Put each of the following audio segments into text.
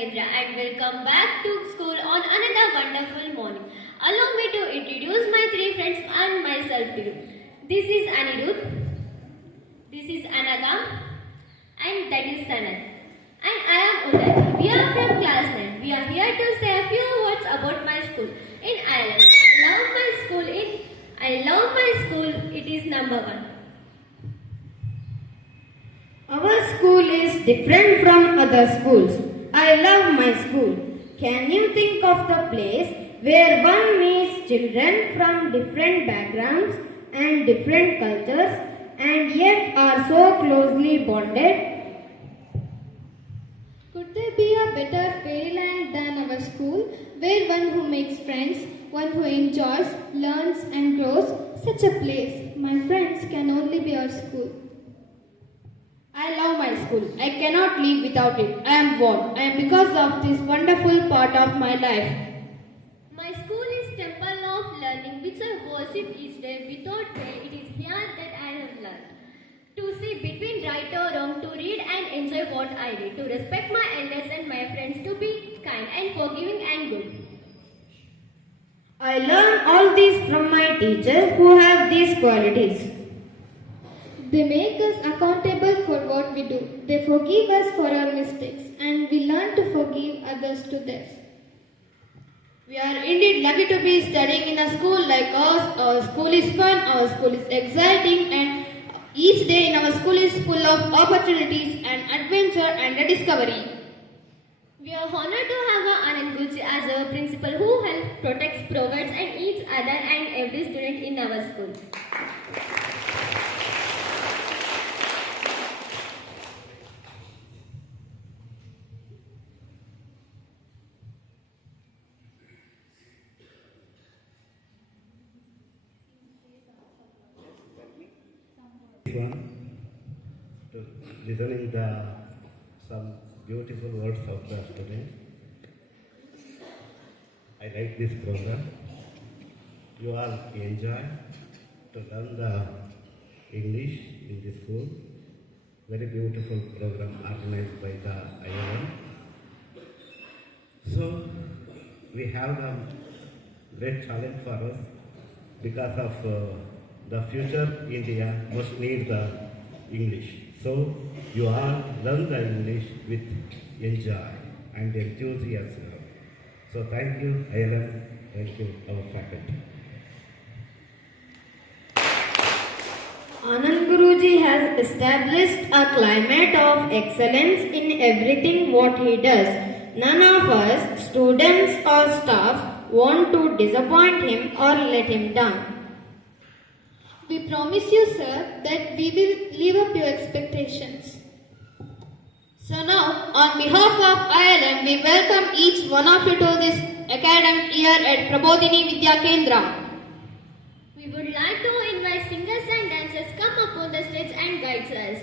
Nedra and welcome back to school on another wonderful morning. Allow me to introduce my three friends and myself to you. This is Anirudh, this is Anaga, and that is Sanat. And I am Uday. We are from class 9. We are here to say a few words about my school in Ireland. I love my school. It is number one. Our school is different from other schools. I love my school. Can you think of the place where one meets children from different backgrounds and different cultures and yet are so closely bonded? Could there be a better fairyland than our school, where one who makes friends, one who enjoys, learns and grows? Such a place, my friends, can only be our school. I love my school. I cannot live without it. I am born. I am because of this wonderful part of my life. My school is temple of learning which I worship each day without fail. It is here that I have learned to see between right or wrong, to read and enjoy what I read, to respect my elders and my friends, to be kind and forgiving and good. I learn all these from my teachers who have these qualities. They make us accountable for what we do. They forgive us for our mistakes, and we learn to forgive others to theirs. We are indeed lucky to be studying in a school like ours. Our school is fun, our school is exciting, and each day in our school is full of opportunities and adventure and discovery. We are honored to have Anand Guji as our principal who helps, protects, provides and each other and every student in our school. One to listening the some beautiful words of the student. I like this program. You all enjoy to learn the English in the school. Very beautiful program organized by the ILM. So we have a great challenge for us because of the future India must need the English. So you all learn the English with enjoy and enthusiasm. So thank you ILM, thank you our faculty. Anand Guruji has established a climate of excellence in everything what he does. None of us, students or staff, want to disappoint him or let him down. We promise you, sir, that we will live up to your expectations. So now, on behalf of ILM, we welcome each one of you to this academic year at Prabodhini Vidya Kendra. We would like to invite singers and dancers come up on the stage and guide us.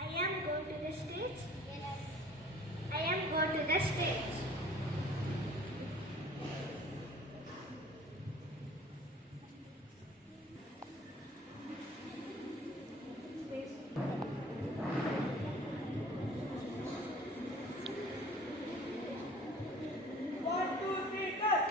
I am going to the stage. Yes. I am going to the stage. One, two, three, cut.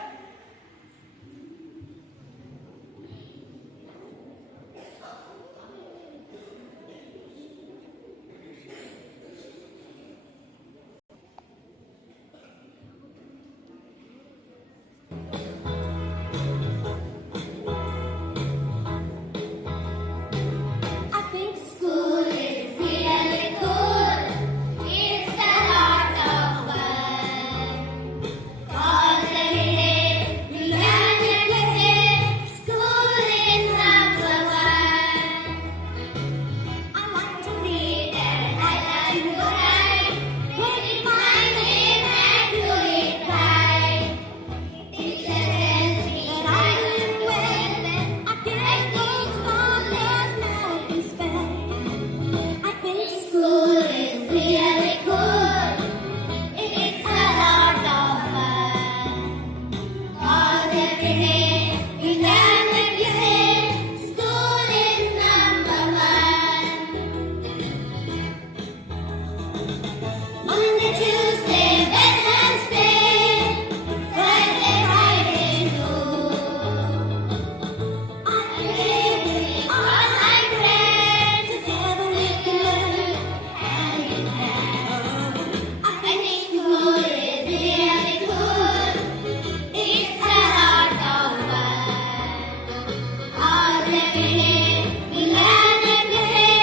every day. We learn and play.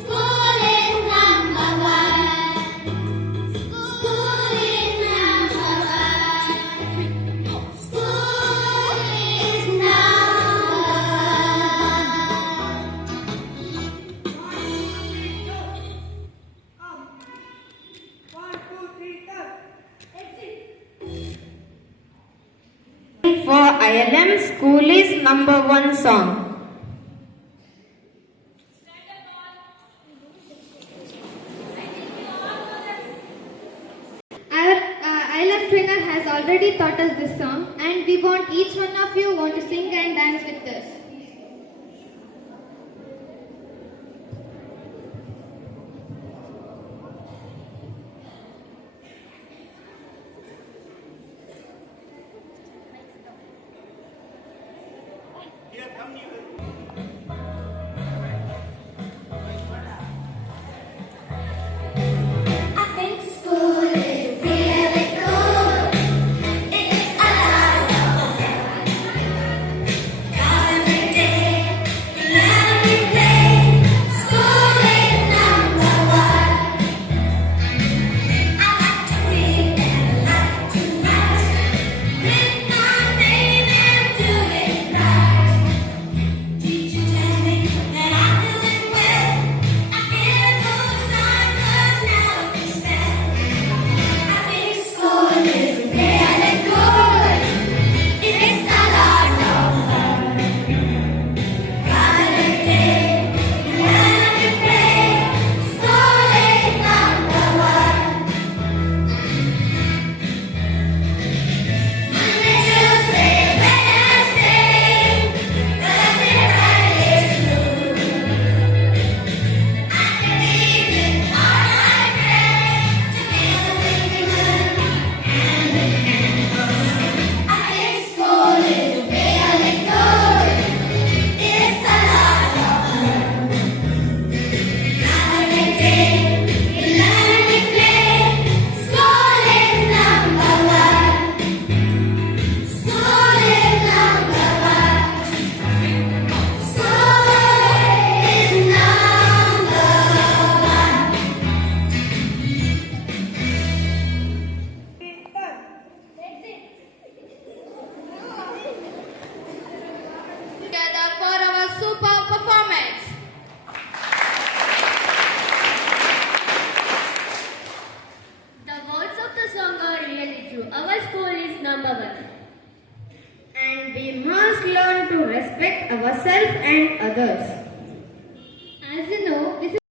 School is number one. School is number one. School is For ILM, school is number one song. Our ILM trainer has already taught us this song, and we want each one of you want to sing and dance with us. I think school is really cool. It's a lot of fun. Every day we learn and play. School is number one. I like to read and I like to write. Print my name and do it right. Teacher tells me that I'm doing well. I hear those signs 'cause now it's spell. I think school is really good. It's a lot of fun. Every day we learn and play. School is number one. Monday, Tuesday, Wednesday, Thursday, Friday, school. I believe in all my friends to be the winning one and the handful. I think school is really good. It's a lot of fun. Every day we learn and play. School is number one. School is number one. School is number one. Together for our super performance. The words of the song are really true. Our school is number one. And we must learn to respect ourselves and others.